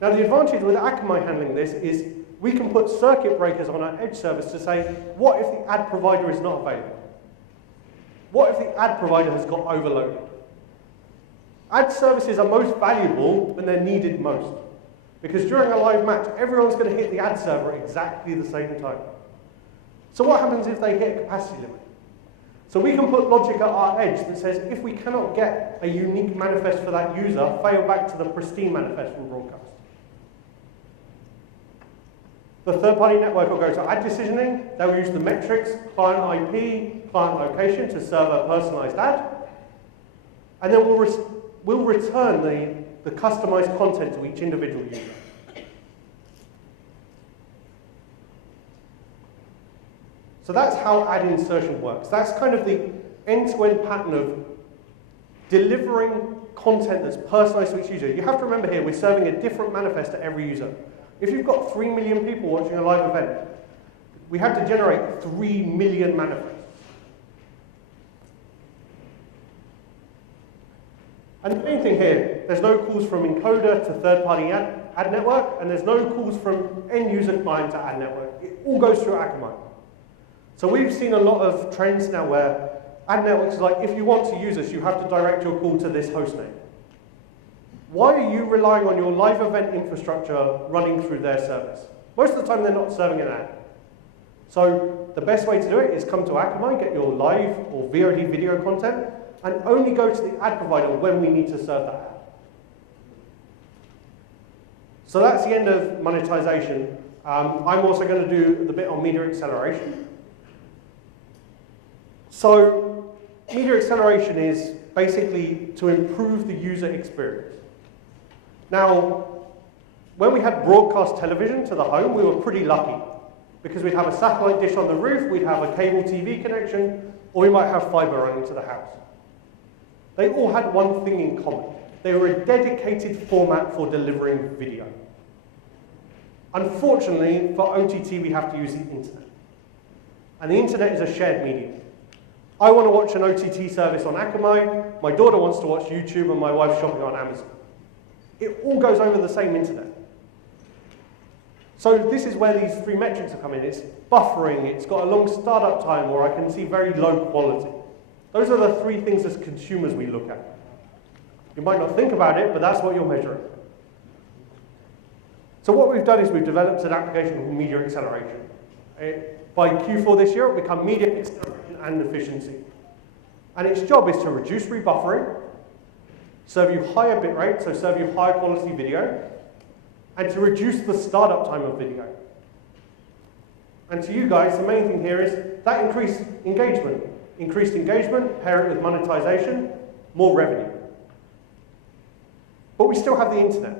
Now the advantage with Akamai handling this is we can put circuit breakers on our edge service to say, what if the ad provider is not available? What if the ad provider has got overloaded? Ad services are most valuable when they're needed most. Because during a live match, everyone's going to hit the ad server at exactly the same time. So what happens if they hit a capacity limit? So we can put logic at our edge that says, if we cannot get a unique manifest for that user, fail back to the pristine manifest from broadcast. The third-party network will go to ad decisioning. They'll use the metrics, client IP, client location to serve a personalized ad. And then we'll return the customized content to each individual user. So that's how ad insertion works. That's kind of the end-to-end pattern of delivering content that's personalized to each user. You have to remember here, we're serving a different manifest to every user. If you've got 3 million people watching a live event, we have to generate 3 million manifests. And the main thing here, there's no calls from encoder to third-party ad network, and there's no calls from end-user client to ad network. It all goes through Akamai. So we've seen a lot of trends now where ad networks is like, if you want to use us, you have to direct your call to this hostname. Why are you relying on your live event infrastructure running through their service? Most of the time, they're not serving an ad. So the best way to do it is come to Akamai, get your live or VOD video content, and only go to the ad provider when we need to serve that ad. So that's the end of monetization. I'm also going to do the bit on media acceleration. So media acceleration is basically to improve the user experience. Now, when we had broadcast television to the home, we were pretty lucky because we'd have a satellite dish on the roof, we'd have a cable TV connection, or we might have fiber running to the house. They all had one thing in common. They were a dedicated format for delivering video. Unfortunately, for OTT, we have to use the internet. And the internet is a shared medium. I want to watch an OTT service on Akamai, my daughter wants to watch YouTube, and my wife's shopping on Amazon. It all goes over the same internet. So this is where these 3 metrics are coming. It's buffering, it's got a long startup time, or I can see very low quality. Those are the 3 things as consumers we look at. You might not think about it, but that's what you're measuring. So what we've done is we've developed an application called Media Acceleration. By Q4 this year, it will become Media Acceleration and Efficiency. And its job is to reduce rebuffering, serve you higher bitrate, so serve you higher quality video, and to reduce the startup time of video. And to you guys, the main thing here is that increased engagement. Increased engagement, pair it with monetization, more revenue. But we still have the internet.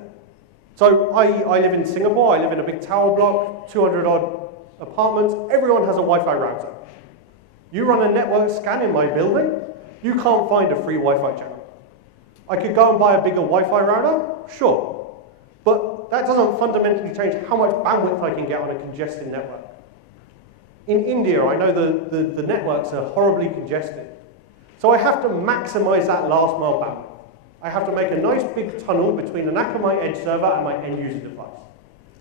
So I live in Singapore, I live in a big tower block, 200 odd apartments, everyone has a Wi-Fi router. You run a network scan in my building, you can't find a free Wi-Fi channel. I could go and buy a bigger Wi-Fi router, sure. But that doesn't fundamentally change how much bandwidth I can get on a congested network. In India, I know the networks are horribly congested. So I have to maximize that last mile bandwidth. I have to make a nice big tunnel between an Akamai edge server and my end user device.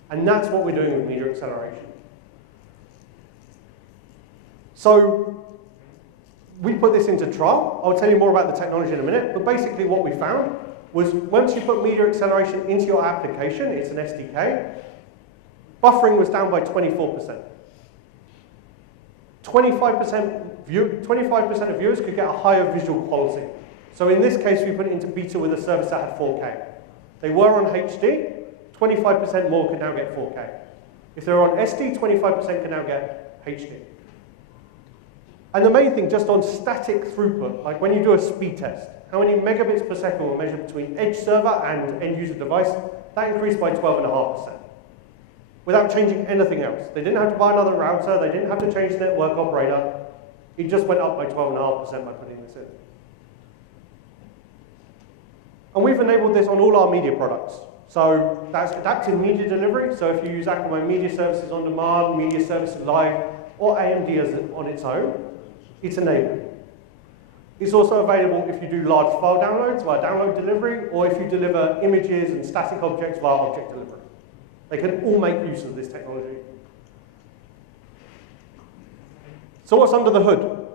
And that's what we're doing with media acceleration. So we put this into trial. I'll tell you more about the technology in a minute, but basically what we found was once you put media acceleration into your application, it's an SDK, buffering was down by 24%. 25% of viewers could get a higher visual quality. So in this case, we put it into beta with a service that had 4K. They were on HD, 25% more could now get 4K. If they're on SD, 25% can now get HD. And the main thing, just on static throughput, like when you do a speed test, how many megabits per second were measured between edge server and end user device, that increased by 12.5%. Without changing anything else. They didn't have to buy another router, they didn't have to change the network operator, It just went up by 12.5% by putting this in. And we've enabled this on all our media products. So that's adaptive media delivery. So if you use Akamai Media Services on Demand, Media Services Live, or AMD as on its own, it's enabled. It's also available if you do large file downloads via download delivery, or if you deliver images and static objects via object delivery. They can all make use of this technology. So what's under the hood?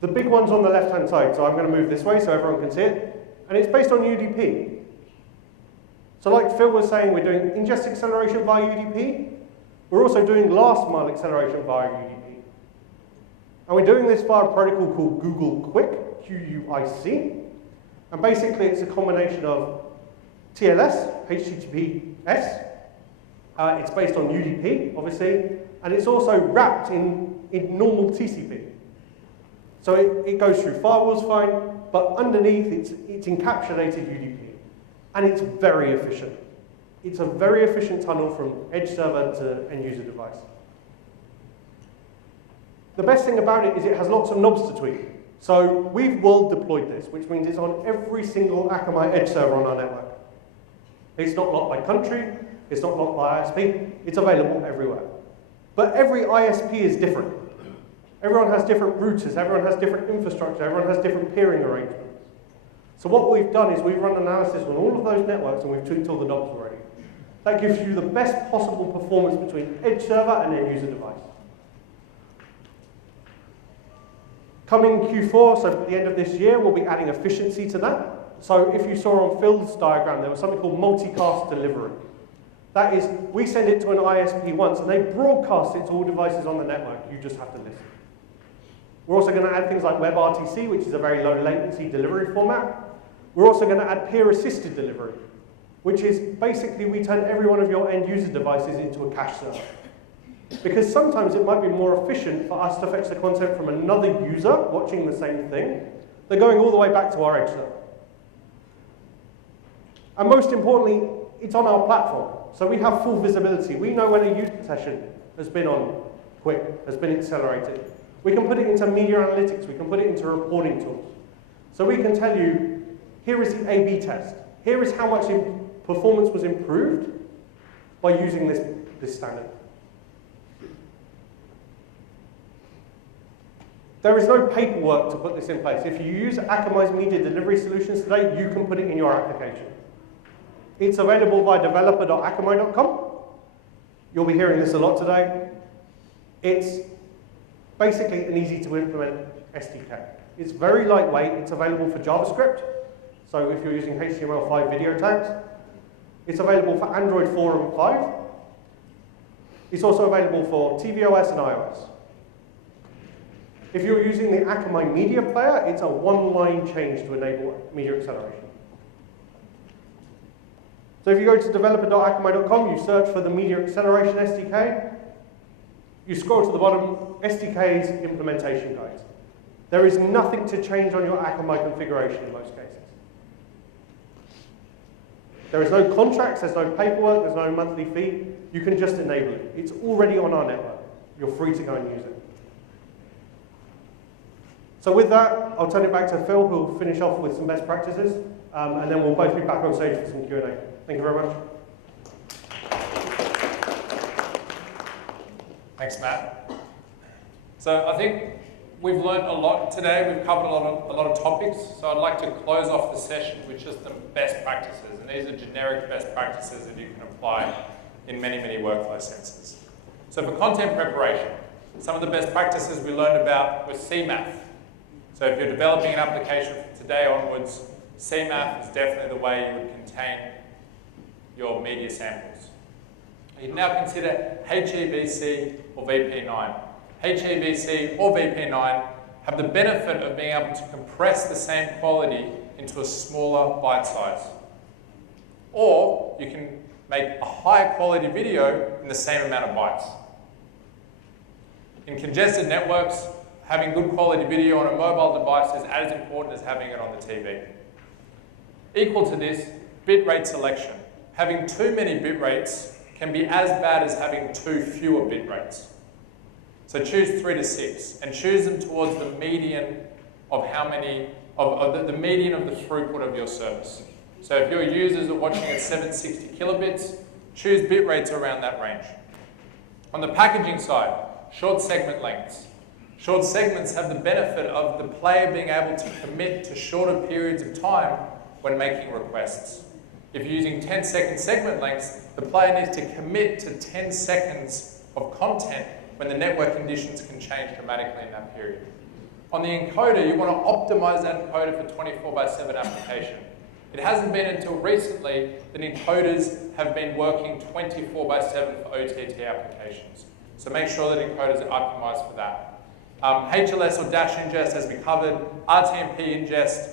The big one's on the left-hand side, so I'm going to move this way so everyone can see it. And it's based on UDP. So like Phil was saying, we're doing ingest acceleration via UDP. We're also doing last mile acceleration via UDP. And we're doing this via a protocol called Google Quick, QUIC. And basically it's a combination of TLS, HTTPS. It's based on UDP, obviously. And it's also wrapped in normal TCP. So it goes through firewalls fine, but underneath it's encapsulated UDP. And it's very efficient. It's a very efficient tunnel from edge server to end user device. The best thing about it is it has lots of knobs to tweak. So we've world deployed this, which means it's on every single Akamai edge server on our network. It's not locked by country, it's not locked by ISP, it's available everywhere. But every ISP is different. Everyone has different routers, everyone has different infrastructure, everyone has different peering arrangements. So what we've done is we've run analysis on all of those networks and we've tweaked all the knobs already. That gives you the best possible performance between edge server and end user device. Coming Q4, so at the end of this year, we'll be adding efficiency to that. So if you saw on Phil's diagram, there was something called multicast delivery. That is, we send it to an ISP once and they broadcast it to all devices on the network. You just have to listen. We're also going to add things like WebRTC, which is a very low latency delivery format. We're also going to add peer-assisted delivery, which is basically we turn every one of your end user devices into a cache server. Because sometimes it might be more efficient for us to fetch the content from another user watching the same thing than going all the way back to our edge server. And most importantly, it's on our platform. So we have full visibility. We know when a user session has been on quick, has been accelerated. We can put it into media analytics. We can put it into reporting tools. So we can tell you, here is the A/B test. Here is how much performance was improved by using this standard. There is no paperwork to put this in place. If you use Akamai's media delivery solutions today, you can put it in your application. It's available via developer.akamai.com. You'll be hearing this a lot today. It's basically an easy to implement SDK. It's very lightweight. It's available for JavaScript. So if you're using HTML5 video tags, it's available for Android 4 and 5. It's also available for tvOS and iOS. If you're using the Akamai Media Player, it's a one-line change to enable media acceleration. So if you go to developer.akamai.com, you search for the Media Acceleration SDK, you scroll to the bottom, SDK's implementation guides. There is nothing to change on your Akamai configuration in most cases. There is no contracts, there's no paperwork, there's no monthly fee. You can just enable it. It's already on our network. You're free to go and use it. So with that, I'll turn it back to Phil, who'll finish off with some best practices, and then we'll both be back on stage for some Q&A. Thank you very much. Thanks, Matt. So I think we've learned a lot today. We've covered a lot of topics. So I'd like to close off the session with just the best practices. And these are generic best practices that you can apply in many, many workflow senses. So for content preparation, some of the best practices we learned about was CMAF. So if you're developing an application from today onwards, CMAF is definitely the way you would contain your media samples. You now consider HEVC or VP9. HEVC or VP9 have the benefit of being able to compress the same quality into a smaller byte size. Or you can make a higher quality video in the same amount of bytes. In congested networks, having good quality video on a mobile device is as important as having it on the TV. Equal to this, bitrate selection. Having too many bit rates can be as bad as having too fewer bit rates. So choose 3 to 6 and choose them towards the median of how many, the median of the throughput of your service. So if your users are watching at 760 kilobits, choose bit rates around that range. On the packaging side, short segment lengths. Short segments have the benefit of the player being able to commit to shorter periods of time when making requests. If you're using 10-second segment lengths, the player needs to commit to 10 seconds of content when the network conditions can change dramatically in that period. On the encoder, you want to optimize that encoder for 24/7 application. It hasn't been until recently that encoders have been working 24/7 for OTT applications. So make sure that encoders are optimized for that. HLS or dash ingest, as we covered, RTMP ingest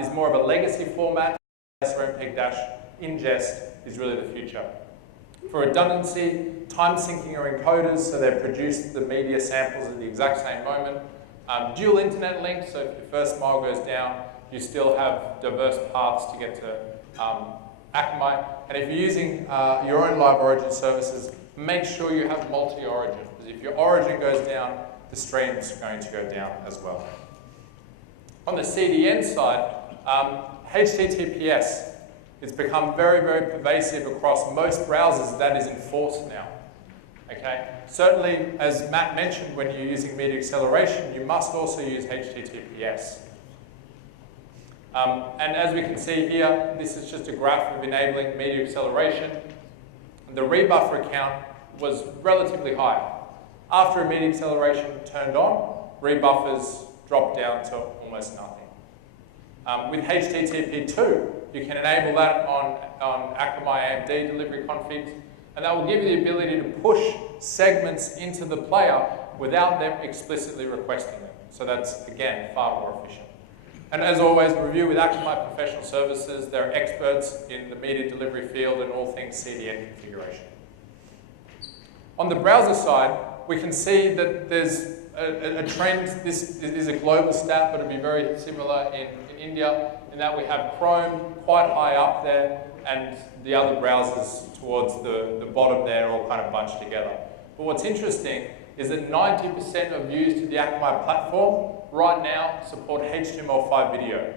is more of a legacy format. Or MPEG dash ingest is really the future. For redundancy, time syncing your encoders so they produce the media samples at the exact same moment. Dual internet links, so if your first mile goes down, you still have diverse paths to get to Akamai. And if you're using your own live origin services, make sure you have multi-origin, because if your origin goes down, the stream's going to go down as well. On the CDN side, HTTPS has become very, very pervasive across most browsers. That is enforced now. Okay? Certainly, as Matt mentioned, when you're using media acceleration, you must also use HTTPS. And as we can see here, this is just a graph of enabling media acceleration. The rebuffer count was relatively high. After media acceleration turned on, rebuffers dropped down to almost nothing. With HTTP2, you can enable that on Akamai AMD delivery configs, and that will give you the ability to push segments into the player without them explicitly requesting them. So that's, again, far more efficient. And as always, review with Akamai Professional Services. They're experts in the media delivery field and all things CDN configuration. On the browser side, we can see that there's a trend. This is a global stat, but it'll be very similar in India, in that we have Chrome quite high up there, and the other browsers towards the bottom there all kind of bunched together. But what's interesting is that 90% of views to the Akamai platform right now support HTML5 video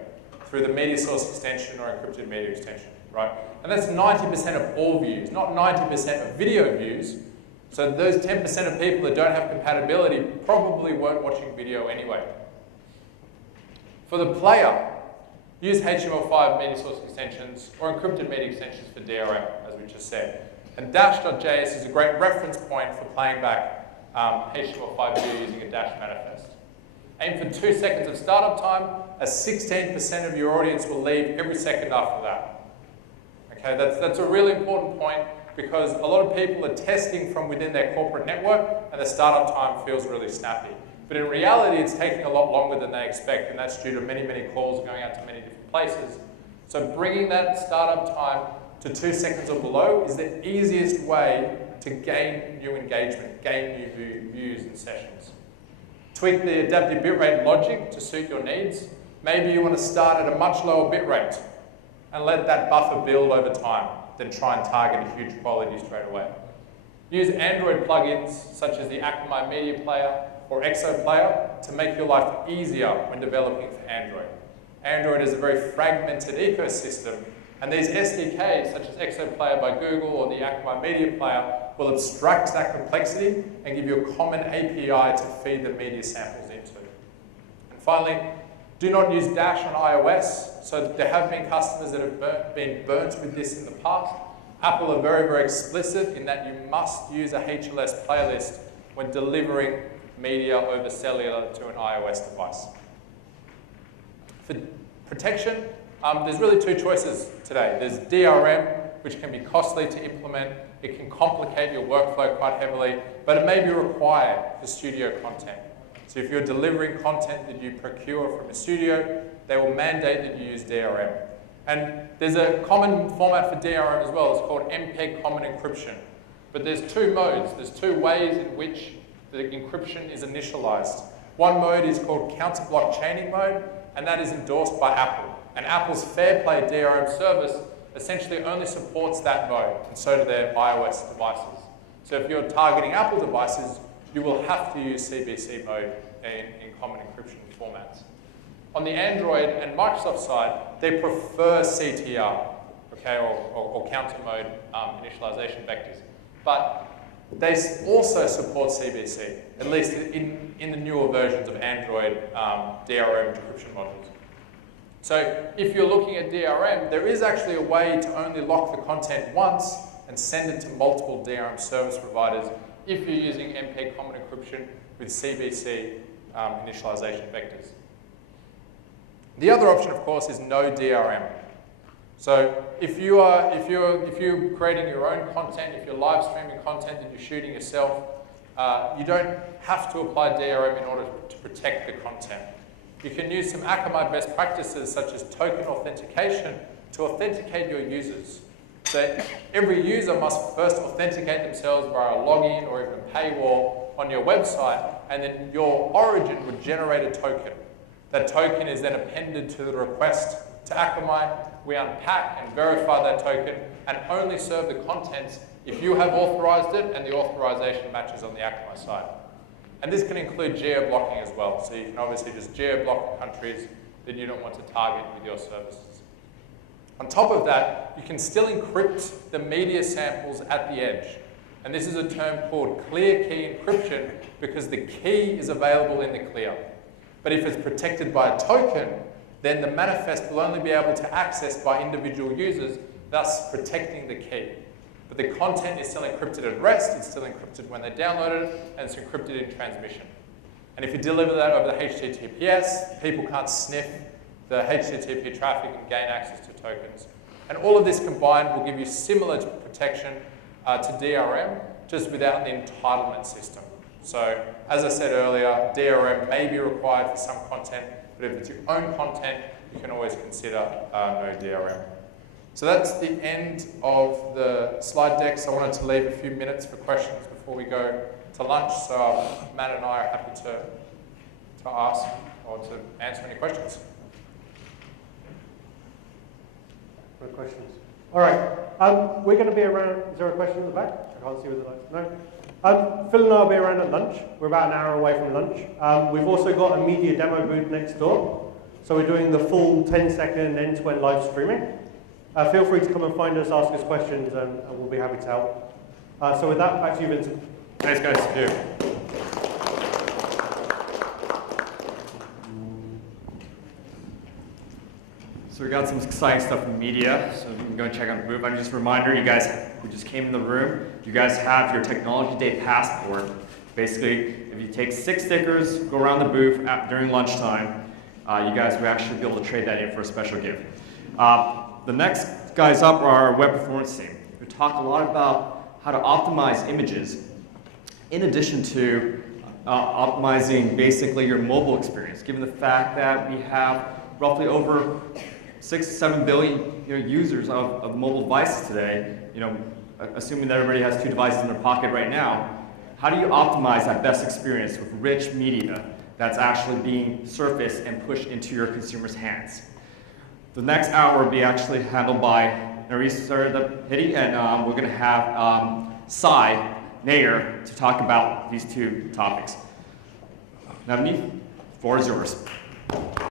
through the media source extension or encrypted media extension, right? And that's 90% of all views, not 90% of video views. So those 10% of people that don't have compatibility probably weren't watching video anyway. For the player, use HTML5 media source extensions or encrypted media extensions for DRM, as we just said. And dash.js is a great reference point for playing back HTML5 video using a dash manifest. Aim for 2 seconds of startup time, as 16% of your audience will leave every second after that. Okay, that's a really important point, because a lot of people are testing from within their corporate network and the startup time feels really snappy. But in reality, it's taking a lot longer than they expect, and that's due to many, many calls going out to many different places. So bringing that startup time to 2 seconds or below is the easiest way to gain new engagement, gain new views and sessions. Tweak the adaptive bitrate logic to suit your needs. Maybe you want to start at a much lower bitrate and let that buffer build over time, then try and target a huge quality straight away. Use Android plugins such as the Akamai Media Player or Exo Player to make your life easier when developing for Android. Android is a very fragmented ecosystem, and these SDKs such as Exo Player by Google or the Akamai Media Player will abstract that complexity and give you a common API to feed the media samples into. And finally, do not use Dash on iOS. So there have been customers that have been burnt with this in the past. Apple are very, very explicit in that you must use a HLS playlist when delivering media over cellular to an iOS device. For protection, there's really 2 choices today. There's DRM, which can be costly to implement. It can complicate your workflow quite heavily, but it may be required for studio content. So if you're delivering content that you procure from a studio, they will mandate that you use DRM. And there's a common format for DRM as well. It's called MPEG Common Encryption. But there's 2 modes. There's 2 ways in which the encryption is initialized. One mode is called counter-block chaining mode, and that is endorsed by Apple. And Apple's FairPlay DRM service essentially only supports that mode, and so do their iOS devices. So if you're targeting Apple devices, you will have to use CBC mode in common encryption formats. On the Android and Microsoft side, they prefer CTR, okay, or counter mode initialization vectors. But they also support CBC, at least in the newer versions of Android DRM encryption modules. So if you're looking at DRM, there is actually a way to only lock the content once and send it to multiple DRM service providers if you're using MP common encryption with CBC initialization vectors. The other option, of course, is no DRM. So if you're creating your own content, if you're live streaming content that you're shooting yourself, you don't have to apply DRM in order to protect the content. You can use some Akamai best practices such as token authentication to authenticate your users. So every user must first authenticate themselves via a login or even a paywall on your website, and then your origin would generate a token. That token is then appended to the request to Akamai. We unpack and verify that token and only serve the contents if you have authorized it and the authorization matches on the Akamai side. And this can include geo-blocking as well. So you can obviously just geo-block the countries that you don't want to target with your services. On top of that, you can still encrypt the media samples at the edge. And this is a term called clear key encryption because the key is available in the clear. But if it's protected by a token, then the manifest will only be able to access by individual users, thus protecting the key. But the content is still encrypted at rest, it's still encrypted when they download it, and it's encrypted in transmission. And if you deliver that over the HTTPS, people can't sniff the HTTP traffic and gain access to tokens. And all of this combined will give you similar protection to DRM, just without the entitlement system. So, as I said earlier, DRM may be required for some content, but if it's your own content, you can always consider no DRM. So that's the end of the slide deck. So I wanted to leave a few minutes for questions before we go to lunch. So Matt and I are happy to ask or to answer any questions. No questions. All right. We're going to be around. Is there a question in the back? I can't see with the lights. No. Phil and I will be around at lunch. We're about an hour away from lunch. We've also got a media demo booth next door. So we're doing the full 10-second end-to-end live streaming. Feel free to come and find us, ask us questions, and we'll be happy to help. So with that, back to you, Vincent. Thanks, guys. Yeah. So we got some exciting stuff in media, so you can go and check out the booth. Just a reminder, you guys who just came in the room, you guys have your Technology Day passport. Basically, if you take 6 stickers, go around the booth during lunchtime, you guys will actually be able to trade that in for a special gift. The next guys up are our web performance team. We talked a lot about how to optimize images in addition to optimizing basically your mobile experience, given the fact that we have roughly over 6 to 7 billion users of mobile devices today, assuming that everybody has 2 devices in their pocket right now. How do you optimize that best experience with rich media that's actually being surfaced and pushed into your consumers' hands? The next hour will be actually handled by Narisa Hidi, and we're going to have Sai Nair to talk about these 2 topics. Navneet, the floor is yours.